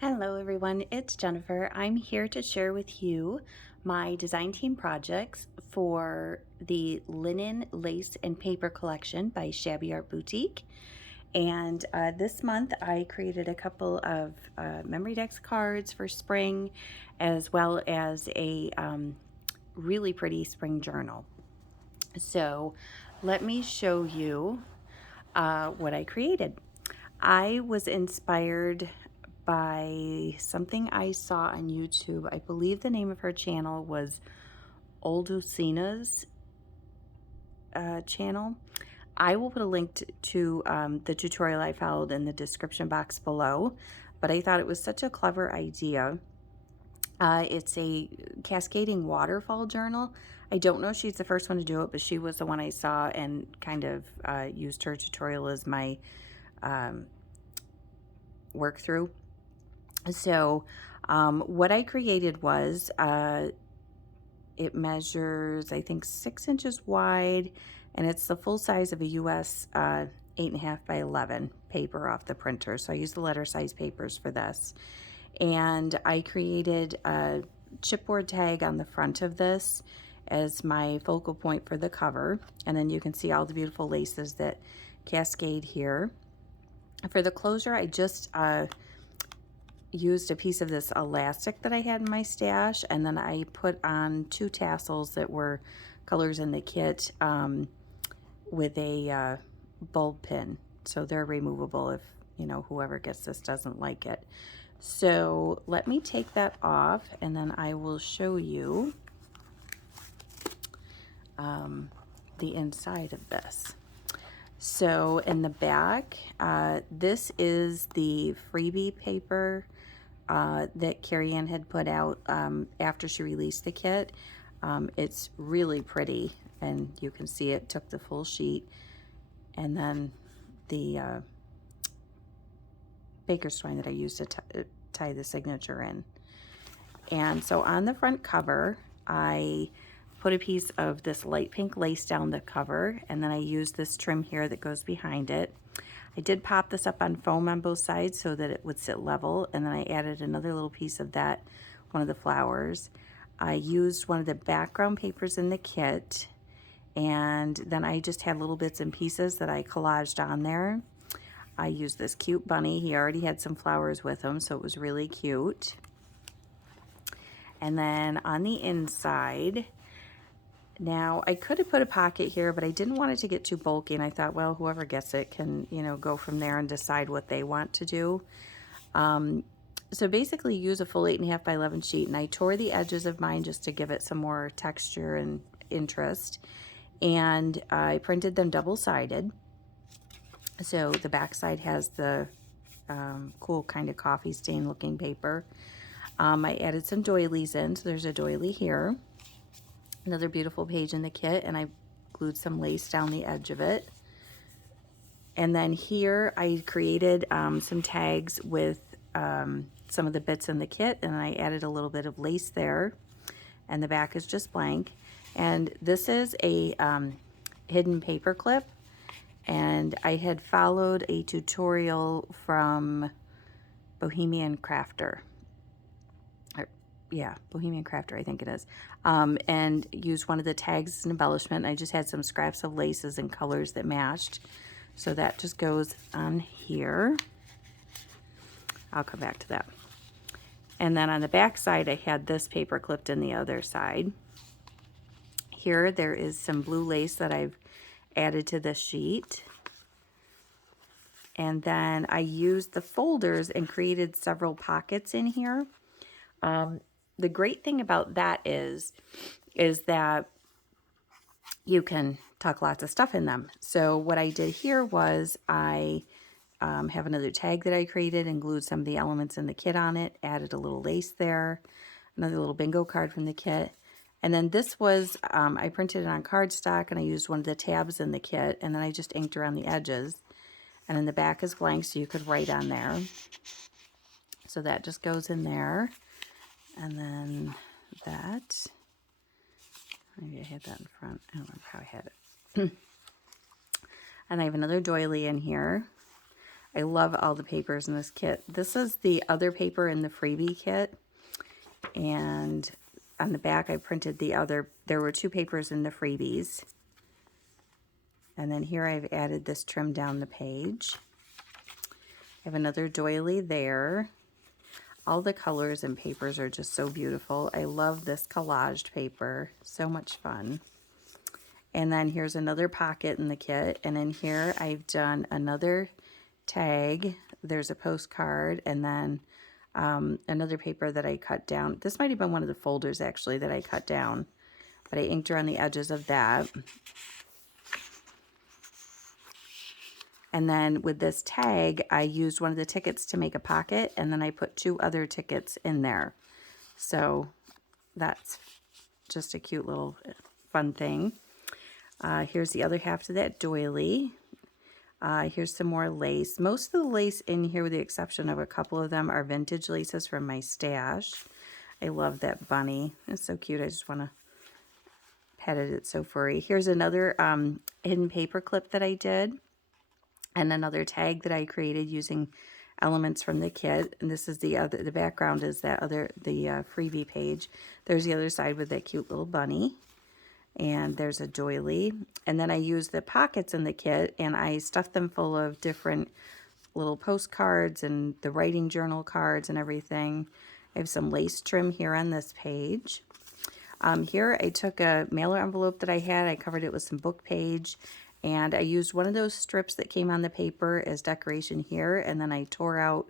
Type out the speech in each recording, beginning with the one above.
Hello everyone, it's Jennifer. I'm here to share with you my design team projects for the linen, lace, and paper collection by Shabby Art Boutique. And this month I created a couple of memorydex cards for spring, as well as a really pretty spring journal. So let me show you what I created. I was inspired by something I saw on YouTube. I believe the name of her channel was Oldocina's channel. I will put a link to the tutorial I followed in the description box below, but I thought it was such a clever idea. It's a cascading waterfall journal. I don't know if she's the first one to do it, but she was the one I saw and kind of used her tutorial as my work through. So what I created was it measures, I think, 6 inches wide, and it's the full size of a US 8.5 by 11 paper off the printer. So I used the letter size papers for this. And I created a chipboard tag on the front of this as my focal point for the cover. And then you can see all the beautiful laces that cascade here. For the closure, I just used a piece of this elastic that I had in my stash, and then I put on 2 tassels that were colors in the kit with a bulb pin. So they're removable if, you know, whoever gets this doesn't like it. So let me take that off, and then I will show you the inside of this. So in the back, this is the freebie paper that Carrie Ann had put out after she released the kit. It's really pretty, and you can see it took the full sheet, and then the baker's twine that I used to tie the signature in. And so on the front cover, I put a piece of this light pink lace down the cover, and then I used this trim here that goes behind it. I did pop this up on foam on both sides so that it would sit level, and then I added another little piece of that, one of the flowers. I used one of the background papers in the kit, and then I just had little bits and pieces that I collaged on there. I used this cute bunny. He already had some flowers with him, so it was really cute. And then on the inside, now I could have put a pocket here, but I didn't want it to get too bulky, and I thought, well, whoever gets it can, you know, go from there and decide what they want to do. So basically use a full 8.5 by 11 sheet, and I tore the edges of mine just to give it some more texture and interest, and I printed them double-sided. So the back side has the cool kind of coffee stain looking paper. I added some doilies in, so there's a doily here. Another beautiful page in the kit, and I glued some lace down the edge of it. And then here I created some tags with some of the bits in the kit, and I added a little bit of lace there, and the back is just blank. And this is a hidden paper clip, and I had followed a tutorial from Bohemian Crafter. Yeah, Bohemian Crafter, I think it is, and used one of the tags as an embellishment. I just had some scraps of laces and colors that matched, so that just goes on here. I'll come back to that. And then on the back side, I had this paper clipped in the other side. Here there is some blue lace that I've added to this sheet. And then I used the folders and created several pockets in here. The great thing about that is that you can tuck lots of stuff in them. So what I did here was I have another tag that I created and glued some of the elements in the kit on it, added a little lace there, another little bingo card from the kit. And then this was, I printed it on cardstock, and I used one of the tabs in the kit, and then I just inked around the edges. And then the back is blank, so you could write on there. So that just goes in there. And then that, maybe I had that in front. I don't remember how I had it. And I have another doily in here. I love all the papers in this kit. This is the other paper in the freebie kit. And on the back, I printed the other. There were 2 papers in the freebies. And then here I've added this trim down the page. I have another doily there. All the colors and papers are just so beautiful. I love this collaged paper. So much fun. And then here's another pocket in the kit. And in here I've done another tag. There's a postcard and then another paper that I cut down. This might have been one of the folders actually that I cut down. But I inked around the edges of that. And then with this tag, I used one of the tickets to make a pocket, and then I put 2 other tickets in there. So that's just a cute little fun thing. Here's the other half to that doily. Here's some more lace. Most of the lace in here, with the exception of a couple of them, are vintage laces from my stash. I love that bunny. It's so cute. I just want to pet it. It's so furry. Here's another hidden paper clip that I did. And another tag that I created using elements from the kit. And this is the background is the freebie page. There's the other side with that cute little bunny. And there's a doily. And then I used the pockets in the kit and I stuffed them full of different little postcards and the writing journal cards and everything. I have some lace trim here on this page. Here I took a mailer envelope that I had. I covered it with some book page. And I used one of those strips that came on the paper as decoration here. And then I tore out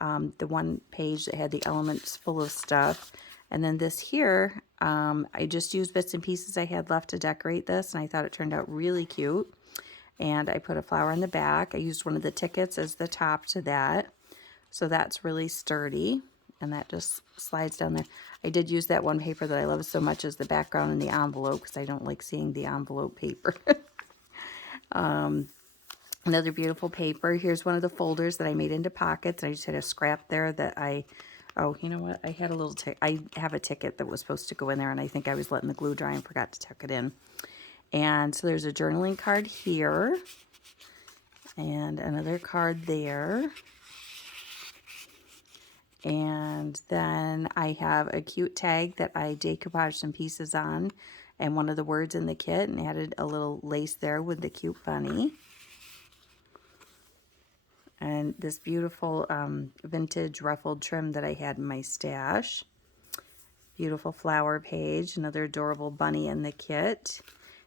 the one page that had the elements full of stuff. And then this here, I just used bits and pieces I had left to decorate this. And I thought it turned out really cute. And I put a flower in the back. I used one of the tickets as the top to that. So that's really sturdy. And that just slides down there. I did use that one paper that I love so much as the background in the envelope because I don't like seeing the envelope paper. Another beautiful paper. Here's one of the folders that I made into pockets. I just had a scrap there that oh, you know what? I had a little I have a ticket that was supposed to go in there, and I think I was letting the glue dry and forgot to tuck it in. And so there's a journaling card here, and another card there. And then I have a cute tag that I decoupaged some pieces on, and one of the words in the kit, and added a little lace there with the cute bunny. And this beautiful vintage ruffled trim that I had in my stash. Beautiful flower page, another adorable bunny in the kit.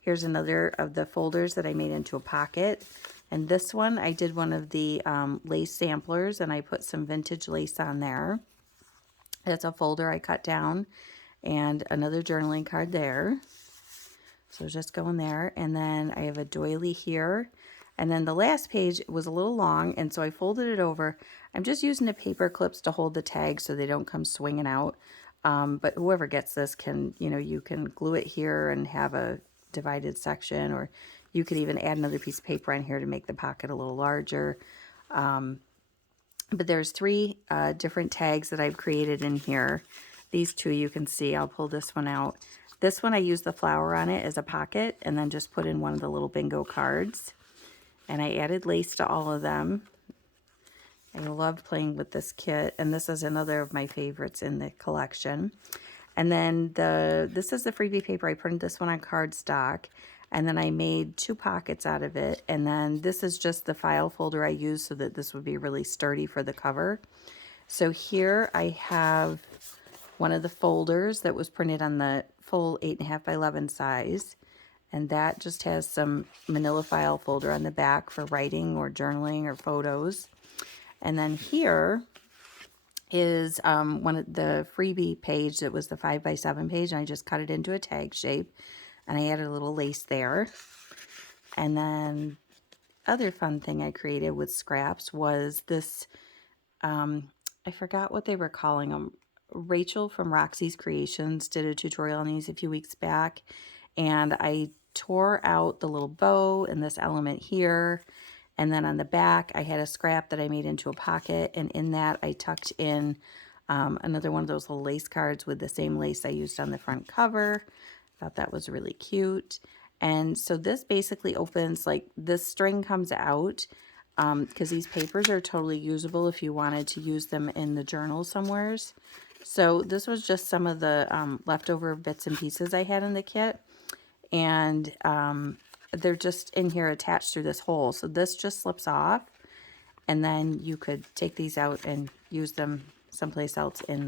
Here's another of the folders that I made into a pocket. And this one, I did one of the lace samplers, and I put some vintage lace on there. That's a folder I cut down, and another journaling card there. So just go in there, and then I have a doily here. And then the last page was a little long, and so I folded it over. I'm just using the paper clips to hold the tags so they don't come swinging out. But whoever gets this can, you can glue it here and have a divided section, or you could even add another piece of paper on here to make the pocket a little larger. But there's 3 different tags that I've created in here. These 2 you can see. I'll pull this one out. This one I used the flower on it as a pocket and then just put in one of the little bingo cards. And I added lace to all of them. I loved playing with this kit, and this is another of my favorites in the collection. And then this is the freebie paper. I printed this one on cardstock, and then I made 2 pockets out of it. And then this is just the file folder I used so that this would be really sturdy for the cover. So here I have one of the folders that was printed on the full 8.5 by 11 size. And that just has some manila file folder on the back for writing or journaling or photos. And then here is one of the freebie page that was the 5 by 7 page. And I just cut it into a tag shape. And I added a little lace there. And then other fun thing I created with scraps was this, I forgot what they were calling them. Rachel from Roxy's Creations did a tutorial on these a few weeks back. And I tore out the little bow and this element here, and then on the back I had a scrap that I made into a pocket, and in that I tucked in another one of those little lace cards with the same lace I used on the front cover. Thought that was really cute. And so this basically opens, like this string comes out, because these papers are totally usable if you wanted to use them in the journal somewheres. So this was just some of the leftover bits and pieces I had in the kit, and they're just in here attached through this hole. So this just slips off, and then you could take these out and use them someplace else in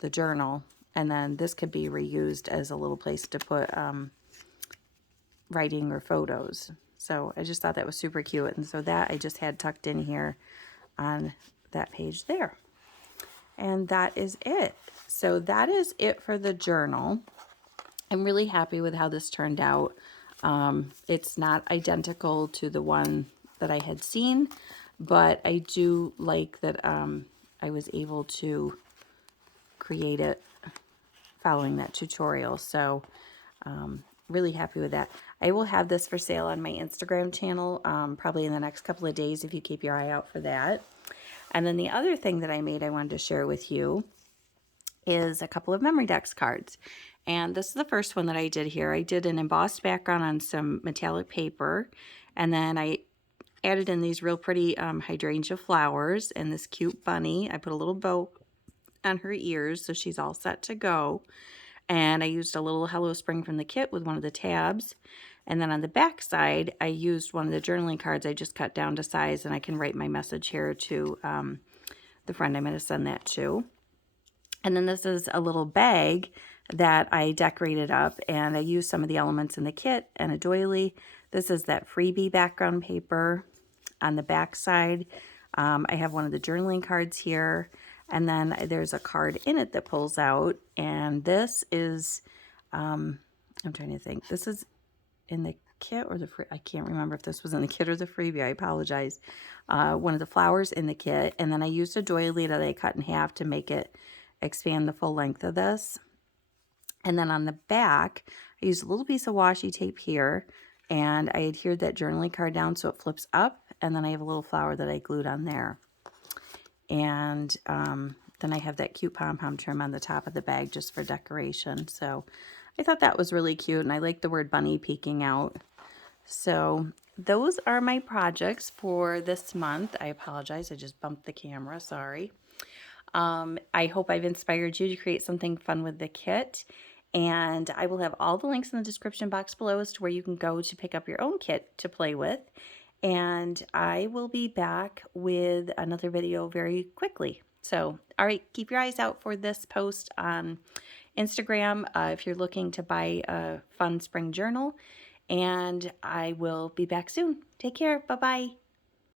the journal. And then this could be reused as a little place to put writing or photos. So I just thought that was super cute. And so that I just had tucked in here on that page there. And that is it. So that is it for the journal. I'm really happy with how this turned out. It's not identical to the one that I had seen, but I do like that I was able to create it following that tutorial. So really happy with that. I will have this for sale on my Instagram channel probably in the next couple of days if you keep your eye out for that. And then the other thing that I made I wanted to share with you is a couple of memorydex cards. And this is the first one that I did here. I did an embossed background on some metallic paper, and then I added in these real pretty hydrangea flowers and this cute bunny. I put a little bow on her ears so she's all set to go. And I used a little Hello Spring from the kit with one of the tabs. And then on the back side, I used one of the journaling cards I just cut down to size, and I can write my message here to the friend I'm going to send that to. And then this is a little bag that I decorated up, and I used some of the elements in the kit and a doily. This is that freebie background paper on the back side. I have one of the journaling cards here, and then there's a card in it that pulls out, and this is, I'm trying to think, this is in the kit or the free, I can't remember if this was in the kit or the freebie, I apologize. One of the flowers in the kit, and then I used a doily that I cut in half to make it expand the full length of this. And then on the back, I used a little piece of washi tape here, and I adhered that journaling card down so it flips up, and then I have a little flower that I glued on there. And then I have that cute pom-pom trim on the top of the bag just for decoration. So I thought that was really cute, and I like the word bunny peeking out. So those are my projects for this month. I apologize, I just bumped the camera, sorry. I hope I've inspired you to create something fun with the kit, and I will have all the links in the description box below as to where you can go to pick up your own kit to play with. And I will be back with another video very quickly. So, all right, keep your eyes out for this post on Instagram if you're looking to buy a fun spring journal, and I will be back soon. Take care. Bye-bye.